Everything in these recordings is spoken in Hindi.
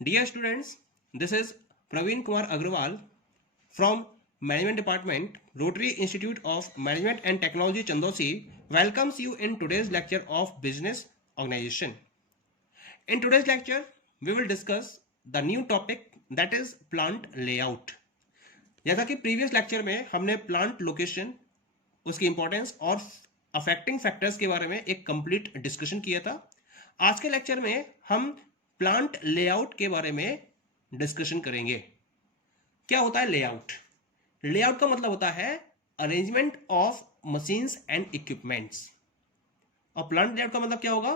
Dear students, this is Praveen Kumar Agrawal from Management Department, Rotary Institute of Management and Technology, Chandosi, welcomes you in today's lecture of Business Organization. In today's lecture, we will discuss the new topic that is plant layout. जैसा कि प्रीवियस लेक्चर में हमने प्लांट लोकेशन, उसकी इंपॉर्टेंस और अफेक्टिंग फैक्टर्स के बारे में एक कंप्लीट डिस्कशन किया था। आज के लेक्चर में हम प्लांट लेआउट के बारे में डिस्कशन करेंगे। क्या होता है लेआउट? लेआउट का मतलब होता है arrangement of machines and equipments. और प्लांट लेआउट का मतलब क्या होगा?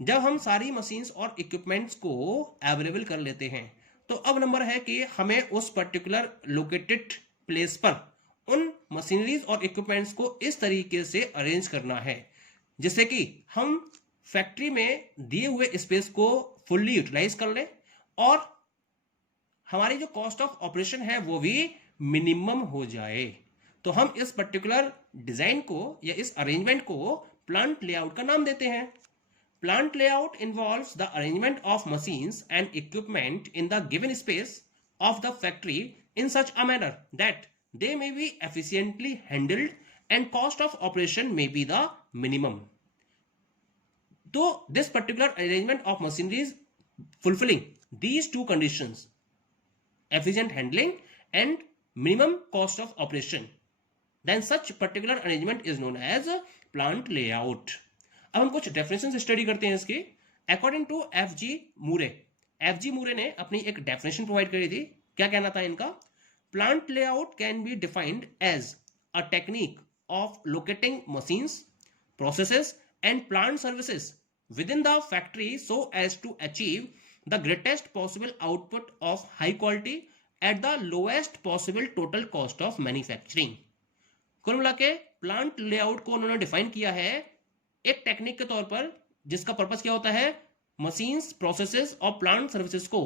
जब हम सारी मशीन्स और इक्विपमेंट्स को अवेलेबल कर लेते हैं, तो अब नंबर है कि हमें उस पर्टिकुलर लोकेटेड प्लेस पर उन मशीनरीज और इक्विपमेंट्स को इस तरीके से अरेंज करना है जिससे कि हम फैक्ट्री में दिए हुए स्पेस को फुल्ली यूटिलाइज कर लें और हमारी जो कॉस्ट ऑफ ऑपरेशन है वो भी मिनिमम हो जाए। तो हम इस पर्टिकुलर डिजाइन को या इस अरेंजमेंट को प्लांट लेआउट का नाम देते हैं। Plant layout involves the arrangement of machines and equipment in the given space of the factory in such a manner that they may be efficiently handled and cost of operation may be the minimum. So this particular arrangement of machinery is fulfilling these two conditions, efficient handling and minimum cost of operation. Then such particular arrangement is known as plant layout. अब हम कुछ डेफिनेशन स्टडी करते हैं इसके। अकॉर्डिंग टू एफ जी मूरे ने अपनी एक डेफिनेशन प्रोवाइड करी थी। क्या कहना था इनका? Plant layout can be defined as a technique of locating machines, processes and plant services within the factory so as to achieve the greatest possible output of high quality at the lowest possible total cost of manufacturing. कुल मिला के प्लांट लेआउट को उन्होंने डिफाइन किया है एक टेक्निक के तौर पर जिसका पर्पस क्या होता है? मशीन्स, प्रोसेसेस और प्लांट सर्विसेज को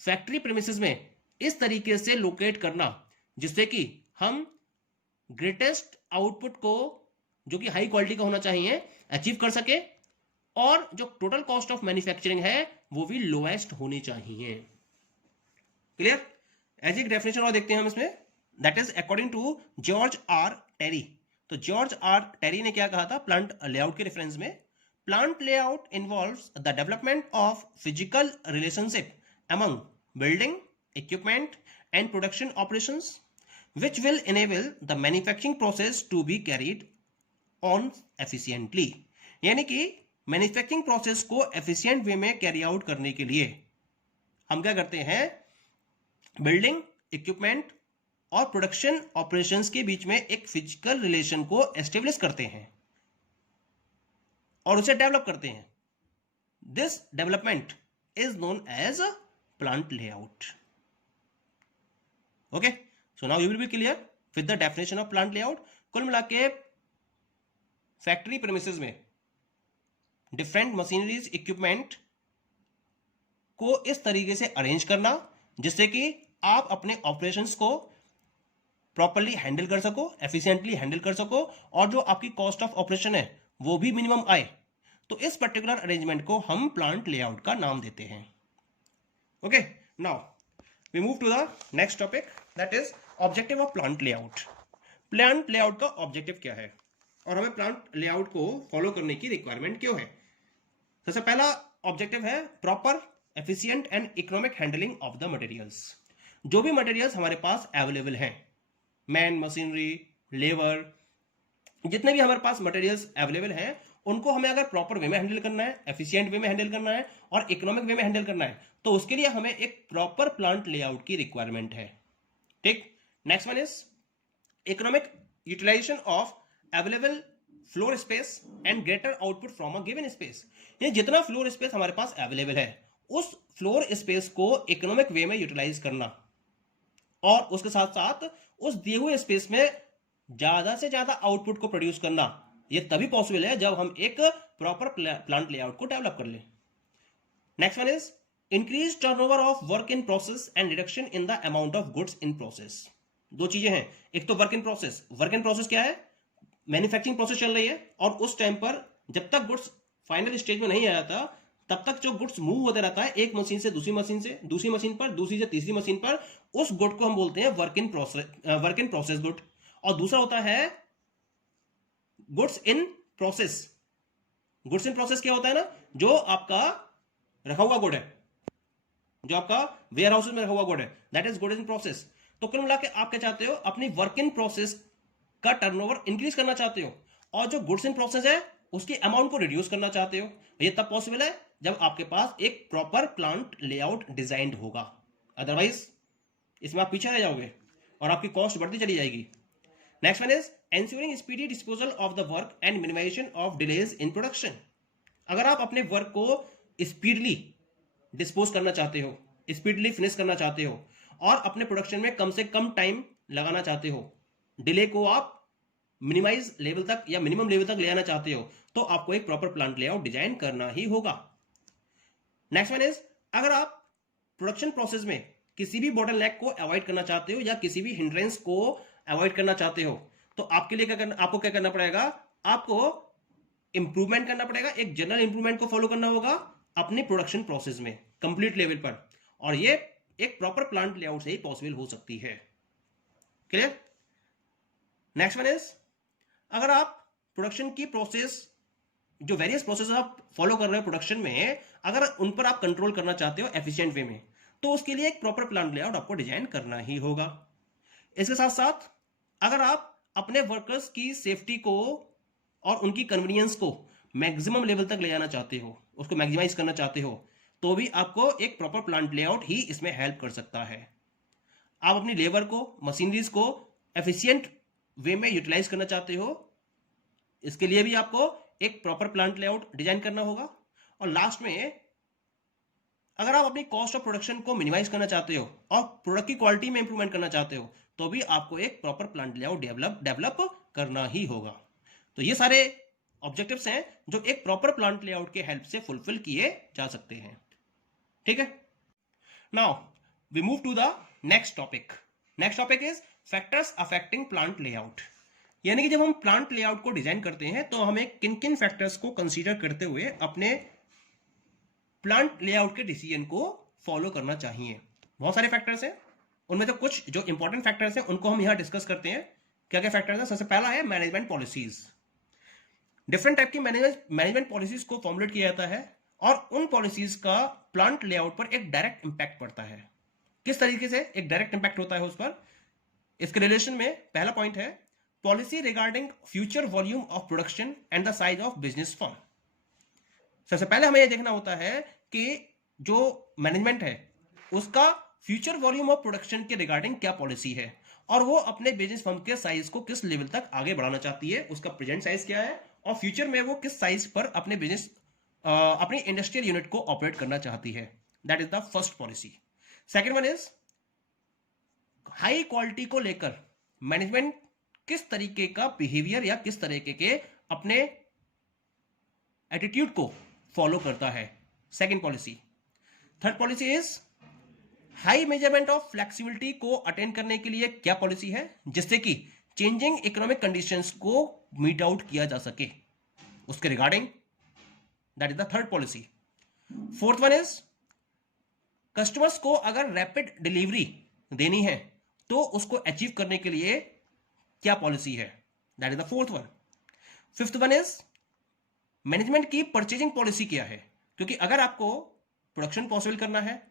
फैक्ट्री प्रेमिसेस में इस तरीके से लोकेट करना जिससे कि हम ग्रेटेस्ट आउटपुट को, जो कि हाई क्वालिटी का होना चाहिए, अचीव कर सके और जो टोटल कॉस्ट ऑफ मैन्युफैक्चरिंग है वो भी लोएस्ट होनी चाहिए। क्लियर? एज एक डेफिनेशन और देखते हैं हम इसमें, that is according to George R Terry. तो जॉर्ज आर टेरी ने क्या कहा था प्लांट लेआउट के रेफरेंस में? Plant layout involves the development of physical relationship among building, equipment and production operations which will enable the manufacturing process to be carried on efficiently। यानी कि मैन्युफैक्चरिंग प्रोसेस को एफिशिएंट वे में कैरी आउट करने के लिए हम क्या करते हैं? बिल्डिंग, इक्विपमेंट और प्रोडक्शन ऑपरेशंस के बीच में एक फिजिकल रिलेशन को एस्टेब्लिश करते हैं और उसे डेवलप करते हैं। This development is known as plant layout. Okay, so now you will be clear with the definition of plant layout. कुल मिला के फैक्ट्री प्रेमिसेस में डिफरेंट मशीनरीज, इक्विपमेंट को इस तरीके से अरेंज करना जिससे कि आप अपने ऑपरेशंस को प्रॉपर्ली हैंडल कर सको, एफिशिएंटली हैंडल कर सको और जो आपकी कॉस्ट ऑफ ऑपरेशन है वो भी मिनिमम आए। तो इस पर्टिकुलर अरेंजमेंट को हम प्लांट लेआउट का नाम देते हैं। Okay, now we move to the next topic, that is objective of plant layout. Plant layout का ऑब्जेक्टिव क्या है और हमें प्लांट लेआउट को फॉलो करने की रिक्वायरमेंट क्यों है? सबसे पहला ऑब्जेक्टिव है proper, efficient and economic handling of the materials. जो भी मटेरियल्स हमारे पास अवेलेबल हैं, मैन, मशीनरी, लेबर, जितने भी हमारे पास मटेरियल्स अवेलेबल हैं उनको हमें अगर प्रॉपर वे में हैंडल करना है, एफिशिएंट वे में हैंडल करना है और इकोनॉमिक वे में हैंडल करना है तो उसके लिए हमें एक प्रॉपर प्लांट लेआउट की रिक्वायरमेंट है। ठीक, next one is economic utilisation of available floor space and greater output from a given space. ये जितना फ्लोर स्पेस हमारे पास अवेलेबल है उस फ्लोर स्पेस को इकोनॉमिक वे में यूटिलाइज करना और उसके साथ साथ उस दिए हुए स्पेस में ज्यादा से ज्यादा आउटपुट को प्रोड्यूस करना, ये तभी पॉसिबल है जब हम एक प्रॉपर प्लांट लेआउट को डेवलप कर लें। Next one is increase turnover of work in process and reduction in the amount of goods in process. दो चीजें हैं, एक तो work in process. Work in process क्या है? मैन्युफैक्चरिंग प्रोसेस चल रही है और उस टाइम पर जब तक गुड्स फाइनल स्टेज में नहीं आया था तब तक जो गुड्स मूव होते रहता है एक मशीन से दूसरी मशीन से, दूसरी मशीन पर, दूसरी से तीसरी मशीन पर, उस गुड को हम बोलते हैं वर्क इन प्रोसेस गुड। और दूसरा होता है goods in process. Goods in process क्या होता है ना, जो आपका रखा हुआ गुड है, जो आपका वेयर हाउस में रखा हुआ गुड है, that is good in process. तो कुल मिला के आप क्या चाहते हो, अपनी वर्क इन प्रोसेस का टर्नओवर इंक्रीज करना चाहते हो, और जो गुड्स इन प्रोसेस है उसकी अमाउंट को रिड्यूस करना चाहते हो। ये तब पॉसिबल है जब आपके पास एक प्रॉपर प्लांट लेआउट डिजाइंड होगा, अदरवाइज इसमें आप पीछे रह जाओगे और आपकी कॉस्ट बढ़ती चली जाएगी। Next one is ensuring speedy disposal of the work and minimisation of delays in production. अगर आप अपने वर्क को स्पीडली डिस्पोज करना चाहते हो, स्पीडली फिनिश करना चाहते हो, और अपने प्रोडक्शन में कम से कम टाइम लगाना चाहते हो, डिले को आप मिनिमाइज लेवल तक या मिनिमम लेवल तक ले आना चाहते हो, तो आपको एक प्रॉपर प्लांट लेआउट डिजाइन करना ही होगा। नेक्स्ट वन इज अगर आप प्रोडक्शन प्रोसेस में किसी भी बॉटलनेक को अवॉइड करना चाहते हो या किसी भी हिंड्रेंस को अवॉइड करना चाहते हो, तो आपके लिए आपको क्या करना पड़ेगा, आपको इंप्रूवमेंट करना पड़ेगा, एक जनरल इंप्रूवमेंट को फॉलो करना होगा अपने प्रोडक्शन प्रोसेस में कंप्लीट लेवल पर, और ये एक प्रॉपर प्लांट लेआउट से ही पॉसिबल हो सकती है। क्लियर? नेक्स्ट वन इज अगर आप प्रोडक्शन की प्रोसेस, जो वेरियस प्रोसेस आप फॉलो कर रहे हो प्रोडक्शन में, अगर उन पर आप कंट्रोल करना चाहते हो एफिशिएंट वे में, तो उसके लिए एक प्रॉपर प्लांट लेआउट आपको डिजाइन करना ही होगा। इसके साथ साथ अगर आप अपने वर्कर्स की सेफ्टी को और उनकी कन्वीनियंस को मैक्सिमम लेवल तक ले जाना चाहते हो, उसको मैक्सिमाइज करना चाहते हो, तो भी आपको एक प्रॉपर प्लांट लेआउट ही इसमें हेल्प कर सकता है। आप अपनी लेबर को, मशीनरीज को एफिशिएंट वे में यूटिलाइज करना चाहते हो, इसके लिए भी आपको एक प्रॉपर प्लांट लेआउट डिजाइन करना होगा। और लास्ट में अगर आप अपनी कॉस्ट ऑफ प्रोडक्शन को मिनिमाइज करना चाहते हो और प्रोडक्ट की क्वालिटी में इंप्रूवमेंट करना चाहते हो, तो भी आपको एक प्रॉपर प्लांट लेआउट डेवलप करना ही होगा। तो ये सारे ऑब्जेक्टिव्स हैं जो एक प्रॉपर प्लांट लेआउट के हेल्प से फुलफिल किए जा सकते हैं। ठीक है, now we move to the next topic. Next topic is factors affecting plant layout. यानी कि जब हम प्लांट लेआउट को डिजाइन करते हैं तो हमें किन किन फैक्टर्स को कंसीडर करते हुए अपने प्लांट लेआउट के डिसीजन को फॉलो करना चाहिए। बहुत सारे फैक्टर्स हैं, उनमें तो कुछ जो इंपॉर्टेंट फैक्टर्स हैं उनको हम यहां डिस्कस करते हैं। क्या क्या फैक्टर्स हैं? सबसे पहला है मैनेजमेंट पॉलिसीज। डिफरेंट टाइप की मैनेजमेंट पॉलिसीज को फॉर्मुलेट किया जाता है और उन पॉलिसीज का प्लांट लेआउट पर एक डायरेक्ट इंपैक्ट पड़ता है। किस तरीके से एक डायरेक्ट इंपैक्ट होता है उस पर? इसके रिलेशन में पहला पॉइंट है policy regarding future volume of production and the size of business firm. सबसे पहले हमें यह देखना होता है कि जो मैनेजमेंट है उसका फ्यूचर वॉल्यूम ऑफ प्रोडक्शन के रिगार्डिंग क्या पॉलिसी है, और वो अपने बिजनेस फर्म के साइज को किस लेवल तक आगे बढ़ाना चाहती है, उसका प्रेजेंट साइज क्या है, और फ्यूचर में वो किस साइज पर अपने बिजनेस अपनी इंडस्ट्रियल यूनिट को ऑपरेट करना चाहती है। That is the first policy. Second one is high quality को लेकर मैनेजमेंट किस तरीके का बिहेवियर या किस तरीके के अपने एटीट्यूड को फॉलो करता है, second policy. Third policy is high measurement of flexibility को अटेंड करने के लिए क्या पॉलिसी है, जिससे कि चेंजिंग इकोनॉमिक कंडीशंस को मीट आउट किया जा सके, उसके regarding, that is the third policy. Fourth one is customers को अगर रैपिड डिलीवरी देनी है तो उसको अचीव करने के लिए क्या पॉलिसी है, that is the fourth one. Fifth one is management की परचेजिंग पॉलिसी क्या है, क्योंकि अगर आपको प्रोडक्शन पॉसिबल करना है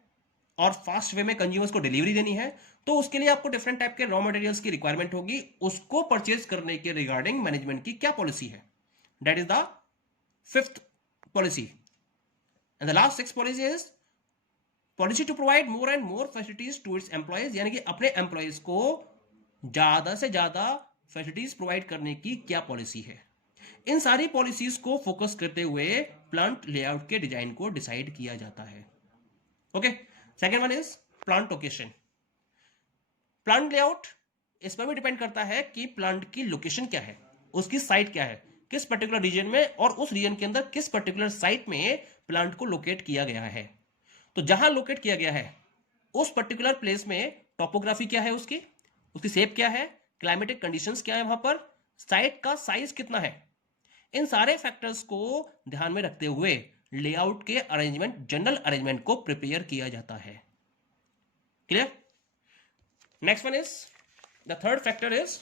और फास्ट वे में कंज्यूमर्स को डिलीवरी देनी है तो उसके लिए आपको डिफरेंट टाइप के रॉ मटेरियल्स की रिक्वायरमेंट होगी, उसको परचेज करने के रिगार्डिंग मैनेजमेंट की क्या पॉलिसी है, that is the fifth policy. And the last six policy is policy to provide more and more facilities to its employees, यानी कि अपने एम्प्लॉयज को ज्यादा से ज्यादा फैसिलिटीज प्रोवाइड करने की क्या पॉलिसी है। इन सारी पॉलिसीज को फोकस करते हुए प्लांट लेआउट के डिजाइन को डिसाइड किया जाता है। Okay, second one is plant location. Plant layout इस पर भी डिपेंड करता है कि प्लांट की लोकेशन क्या है, उसकी साइट क्या है, किस पर्टिकुलर रीजन में और उस रीजन के अंदर किस पर्टिकुलर साइट में प्लांट को लोकेट किया गया है। तो जहां लोकेट किया गया है उस पर्टिकुलर प्लेस में टोपोग्राफी क्या है, उसकी शेप क्या है, क्लाइमेटिक कंडीशंस क्या है वहां पर, साइट का साइज कितना है, इन सारे फैक्टर्स को ध्यान में रखते हुए लेआउट के अरेंजमेंट, जनरल अरेंजमेंट को प्रिपेयर किया जाता है। Clear? Next one is the third factor is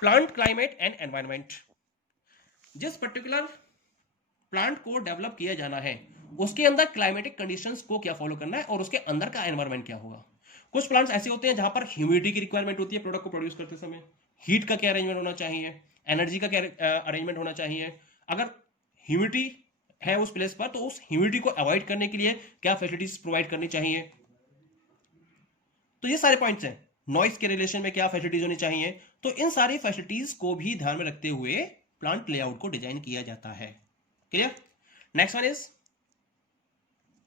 plant climate and environment. जिस पर्टिकुलर प्लांट को डेवलप किया जाना है उसके अंदर क्लाइमेटिक कंडीशंस को क्या फॉलो करना है और उसके अंदर का एनवायरमेंट क्या होगा। कुछ प्लांट्स ऐसे होते हैं जहां पर ह्यूमिडिटी की रिक्वायरमेंट होती है प्रोडक्ट को प्रोड्यूस करते समय, हीट का क्या अरेंजमेंट होना चाहिए, एनर्जी का क्या अरेंजमेंट होना चाहिए, अगर ह्यूमिडिटी है उस प्लेस पर तो उस ह्यूमिडिटी को अवॉइड करने के लिए क्या फैसिलिटीज प्रोवाइड करनी चाहिए। तो ये सारे पॉइंट्स हैं। नॉइस के रिलेशन में क्या फैसिलिटीज होनी चाहिए, तो इन सारी फैसिलिटीज को भी ध्यान में रखते हुए प्लांट लेआउट को डिजाइन किया जाता है। क्लियर? नेक्स्ट वन इज,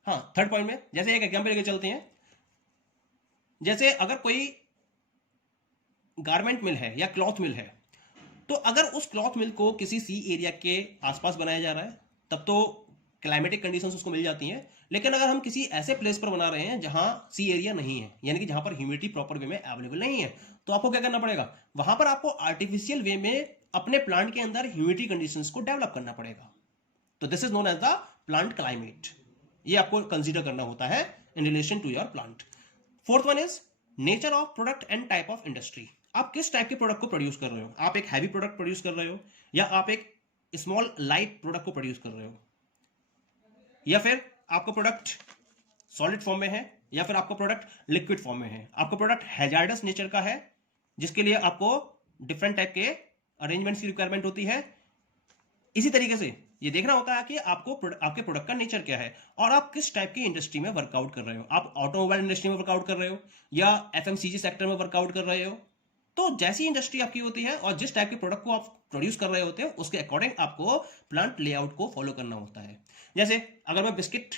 हाँ थर्ड पॉइंट में जैसे एक एग्जांपल लेके चलते हैं। जैसे अगर कोई गारमेंट मिल है या क्लॉथ मिल है, तो अगर उस क्लॉथ मिल को किसी सी एरिया के आसपास बनाया जा रहा है तब तो क्लाइमेटिक कंडीशंस उसको मिल जाती हैं। लेकिन अगर हम किसी ऐसे प्लेस पर बना रहे हैं जहां सी एरिया नहीं है, यानी कि जहां पर ह्यूमिडिटी प्रॉपर वे में अवेलेबल नहीं है, तो आपको क्या करना पड़ेगा, वहां पर आपको आर्टिफिशियल वे में अपने प्लांट के अंदर ह्यूमिडिटी कंडीशंस को डेवलप करना पड़ेगा। तो this is known as the plant climate. ये आपको कंसीडर करना होता है in relation to your plant. Fourth one is nature of product and type of industry. आप किस टाइप के प्रोडक्ट को प्रोड्यूस कर रहे हो, आप एक हैवी प्रोडक्ट प्रोड्यूस कर रहे हो या आप एक स्मॉल लाइट प्रोडक्ट को प्रोड्यूस कर रहे हो, या फिर आपका प्रोडक्ट सॉलिड फॉर्म में है या फिर आपका प्रोडक्ट लिक्विड फॉर्म में है, आपका प्रोडक्ट हैजार्डस नेचर का है जिसके लिए आपको डिफरेंट टाइप के अरेंजमेंट्स की रिक्वायरमेंट होती है। इसी तरीके से ये देखना होता है कि आपको आपके प्रोडक्ट का नेचर क्या है और आप किस टाइप की इंडस्ट्री में वर्कआउट कर रहे हो। आप ऑटोमोबाइल इंडस्ट्री में वर्कआउट कर रहे हो या एफएमसीजी सेक्टर में वर्कआउट कर रहे हो, तो जैसी इंडस्ट्री आपकी होती है और जिस टाइप के प्रोडक्ट को आप प्रोड्यूस कर रहे होते हैं उसके अकॉर्डिंग आपको प्लांट लेआउट को फॉलो करना होता है। जैसे अगर मैं बिस्किट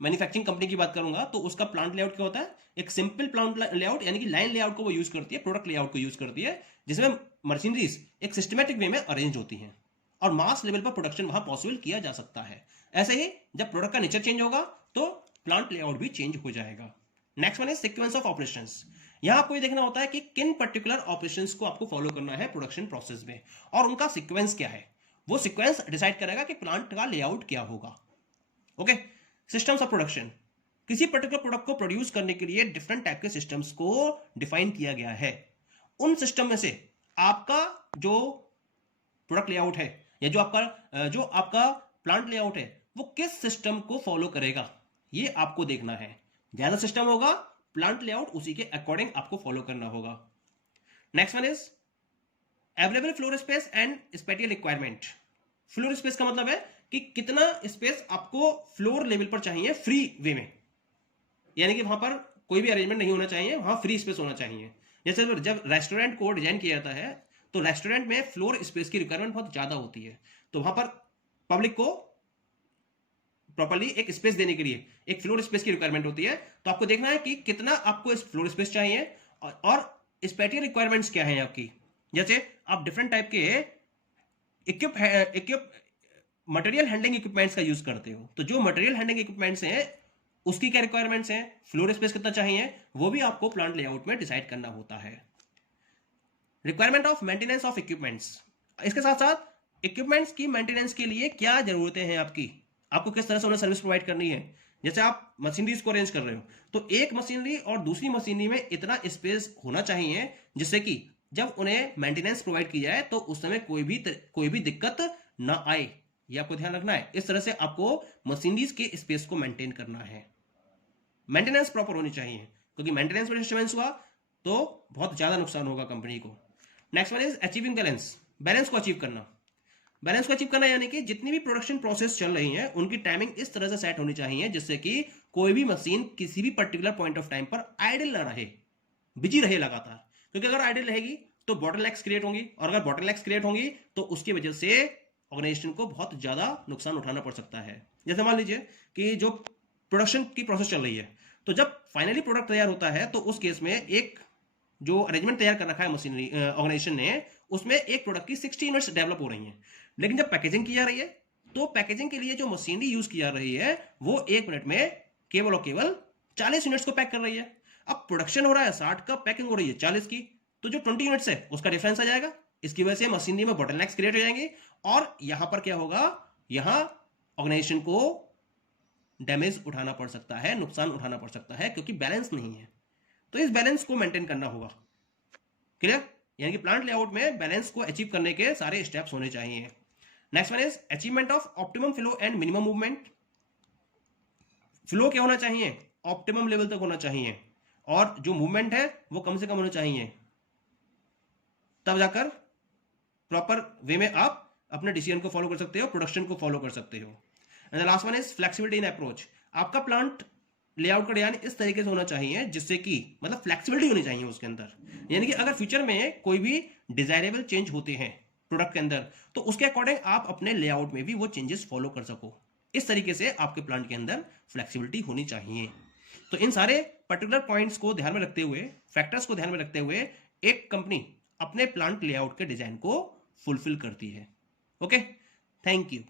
मैन्युफैक्चरिंग कंपनी की बात करूंगा तो उसका प्लांट लेआउट क्या होता है, एक सिंपल प्लांट लेआउट यानी कि लाइन लेआउट को वो यूज करती है, प्रोडक्ट लेआउट को यूज करती है, जिसमें मशीनरीज एक सिस्टमैटिक वे में अरेंज होती हैं और मास लेवल पर प्रोडक्शन वहां पॉसिबल किया जा सकता है। ऐसे ही जब प्रोडक्ट का नेचर चेंज होगा तो प्लांट लेआउट भी चेंज हो जाएगा। Next one is sequence of operations. यहां आपको ये देखना होता है कि किन पर्टिकुलर ऑपरेशंस को आपको फॉलो करना है प्रोडक्शन प्रोसेस में और उनका सीक्वेंस क्या है। वो सीक्वेंस डिसाइड करेगा कि प्लांट का लेआउट क्या होगा। Okay, systems of production. किसी पर्टिकुलर प्रोडक्ट को प्रोड्यूस करने के लिए डिफरेंट टाइप के सिस्टम्स को डिफाइन किया गया है। उन सिस्टम में से आपका जो प्रोडक्ट लेआउट है या जो आपका प्लांट लेआउट है वो किस सिस्टम को फॉलो करेगा, ये आपको देखना है। ज्यादा सिस्टम होगा प्लांट लेआउट उसी के अकॉर्डिंग आपको फॉलो करना होगा। Next one is available floor space and spatial requirement. Floor space का मतलब है कि कितना स्पेस आपको फ्लोर लेवल पर चाहिए फ्री वे में, यानी कि वहां पर कोई भी अरेंजमेंट नहीं होना चाहिए, वहां फ्री स्पेस होना चाहिए। जैसे जब रेस्टोरेंट को डिजाइन किया जाता है तो रेस्टोरेंट में फ्लोर स्पेस की रिक्वायरमेंट बहुत ज्यादा होती है, तो वहां पर पब्लिक को प्रॉपर्ली एक स्पेस देने के लिए एक फ्लोर स्पेस की रिक्वायरमेंट होती है। तो आपको देखना है कि कितना आपको इस फ्लोर स्पेस चाहिए और स्पेटियल रिक्वायरमेंट्स क्या है आपकी। जैसे आप डिफरेंट टाइप के इक्विप मटेरियल हैंडलिंग इक्विपमेंट्स का यूज करते हो, तो जो मटेरियल हैंडलिंग इक्विपमेंट्स हैं उसकी क्या रिक्वायरमेंट्स हैं, फ्लोर स्पेस कितना चाहिए, वो भी आपको प्लांट लेआउट में डिसाइड करना होता है। Requirement of maintenance of equipments. इसके साथ साथ इक्विपमेंट्स की मेंटेनेंस के लिए क्या जरूरतें हैं आपको किस तरह से उन्हें सर्विस प्रोवाइड करनी है। जैसे आप मशीनरीज को अरेंज कर रहे हो तो एक मशीनरी और दूसरी मशीनरी में इतना स्पेस होना चाहिए जिससे कि जब उन्हें मेंटेनेंस प्रोवाइड की जाए तो उस समय कोई भी दिक्कत ना आए, ये आपको ध्यान रखना है। इस तरह से आपको मशीनरीज के स्पेस को मेंटेन करना है। मेंटेनेंस प्रॉपर होनी चाहिए क्योंकि मेंटेनेंस में डिस्टर्बेंस हुआ तो बहुत ज्यादा नुकसान होगा कंपनी को। Next one is achieving balance. Balance को अचीव करना। बैलेंस को अचीव करना यानी कि जितनी भी प्रोडक्शन प्रोसेस चल रही है उनकी टाइमिंग इस तरह से सेट होनी चाहिए जिससे कि कोई भी मशीन किसी भी पर्टिकुलर पॉइंट ऑफ टाइम पर आइडल ना रहे, बिजी रहे लगातार। क्योंकि अगर आइडल रहेगी तो बॉटलनेक्स क्रिएट होंगी और अगर बॉटलनेक्स क्रिएट होंगी तो उसकी वजह से ऑर्गेनाइजेशन को बहुत ज्यादा नुकसान उठाना पड़ सकता है। जैसे मान लीजिए कि जो प्रोडक्शन की प्रोसेस चल रही है तो जब फाइनली प्रोडक्ट तैयार होता है तो उस केस में एक जो अरेंजमेंट तैयार कर रखा है मशीनरी ऑर्गेनाइजेशन ने, उसमें एक प्रोडक्ट की 60 यूनिट्स डेवलप हो रही हैं, लेकिन जब पैकेजिंग की जा रही है तो पैकेजिंग के लिए जो मशीनरी यूज की जा रही है वो 1 मिनट में केवल और केवल 40 यूनिट्स को पैक कर रही है। अब प्रोडक्शन हो रहा है 60 का, पैकिंग हो रही है 40 की, तो जो 20 यूनिट्स है उसका डिफरेंस आ जाएगा। इसकी वजह से मशीनरी में बॉटलनेक्स क्रिएट हो जाएंगे और यहां पर क्या होगा, यहां ऑर्गेनाइजेशन को डैमेज उठाना पड़ सकता है, नुकसान उठाना पड़ सकता है, क्योंकि बैलेंस नहीं है। तो इस बैलेंस को मेंटेन करना होगा। क्लियर? यानी कि प्लांट लेआउट में बैलेंस को अचीव करने के सारे स्टेप्स होने चाहिए। Next one is achievement of optimum flow and minimum movement. Flow क्या होना चाहिए? ऑप्टिमम लेवल तक होना चाहिए, और जो मूवमेंट है वो कम से कम होना चाहिए, तब जाकर प्रॉपर वे में आप अपने डिसीजन को फॉलो कर सकते हो, प्रोडक्शन को फॉलो कर सकते हो। And the last one is flexibility in approach. आपका प्लांट लेआउट का डिजाइन इस तरीके से होना चाहिए जिससे कि मतलब फ्लेक्सिबिलिटी होनी चाहिए उसके अंदर, यानी कि अगर फ्यूचर में कोई भी डिजायरेबल चेंज होते हैं प्रोडक्ट के अंदर, तो उसके अकॉर्डिंग आप अपने लेआउट में भी वो चेंजेस फॉलो कर सको। इस तरीके से आपके प्लांट के अंदर फ्लेक्सिबिलिटी होनी चाहिए। तो इन सारे पर्टिकुलर पॉइंट्स को ध्यान में रखते हुए, फैक्टर्स को ध्यान में रखते हुए, एक कंपनी अपने प्लांट लेआउट के डिजाइन को फुलफिल करती है। Okay, thank you.